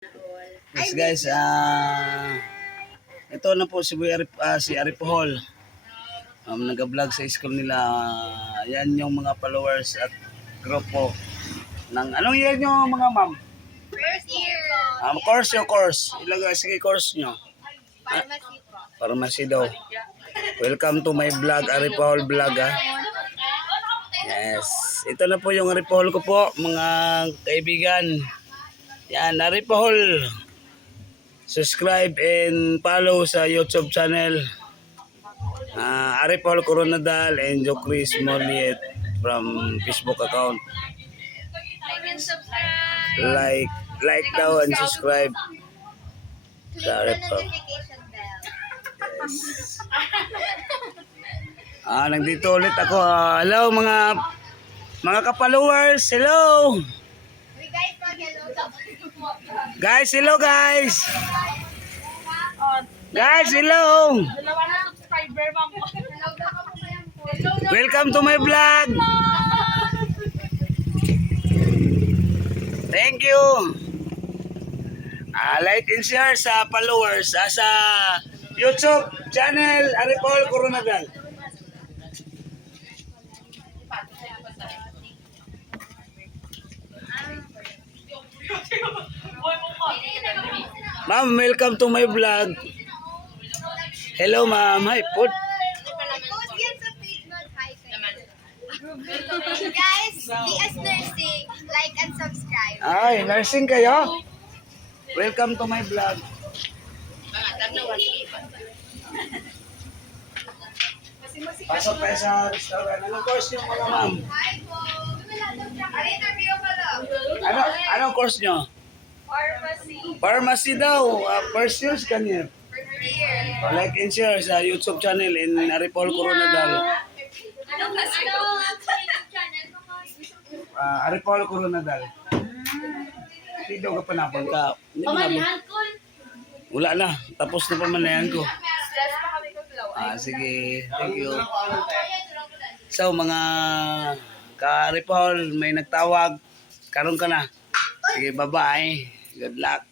Yes guys, ito na po si si Aripol. Nag-vlog sa school nila. Yan yung mga followers at grupo ng anong year nyo mga ma'am? First year. Course. Ilagay sige course nyo. Pharmacy po. Pharmacy daw. Welcome to my vlog, Aripol vlog ha. Yes, ito na po yung Aripol ko po mga kaibigan. Yan, Aripol. Subscribe and follow sa YouTube channel. Aripol Coronadal and Jokris Moliet from Facebook account. Like and subscribe. Like daw and subscribe Click sa the Aripol. notification bell. Yes. Nandito ulit ako. Hello mga ka-followers. Hello. We guys, mag-hello. Guys, hello guys. Guys, hello. Dalawa na subscriber, ma'am. Hello daw ako po yan po. Welcome to my vlog. Thank you. Like and share sa followers sa YouTube channel Aripol Coronadal. Ma'am, welcome to my vlog. Hello ma'am. Hi, put. Post yan sa page mo. Hi, guys, DS Nursing. Like and subscribe. Ay, nursing kayo? Welcome to my vlog. Pasok tayo sa restaurant. Anong course nyo mga ma'am? Hi po. Interview pa lang. Anong course nyo? Pharmacy. Pharmacy daw. First years kanina. First year. Like and share sa YouTube channel in Aripol Coronadal. Anong channel mo ko? Aripol Coronadal. Hindi daw ka panapon ka. Hindi mo na- Wala na. Tapos na pamanayan ko. Stress pa kami ko flow. Sige. Thank you. So mga ka-Aripol, may nagtawag. Karon ka na. Sige, bye-bye. Good luck.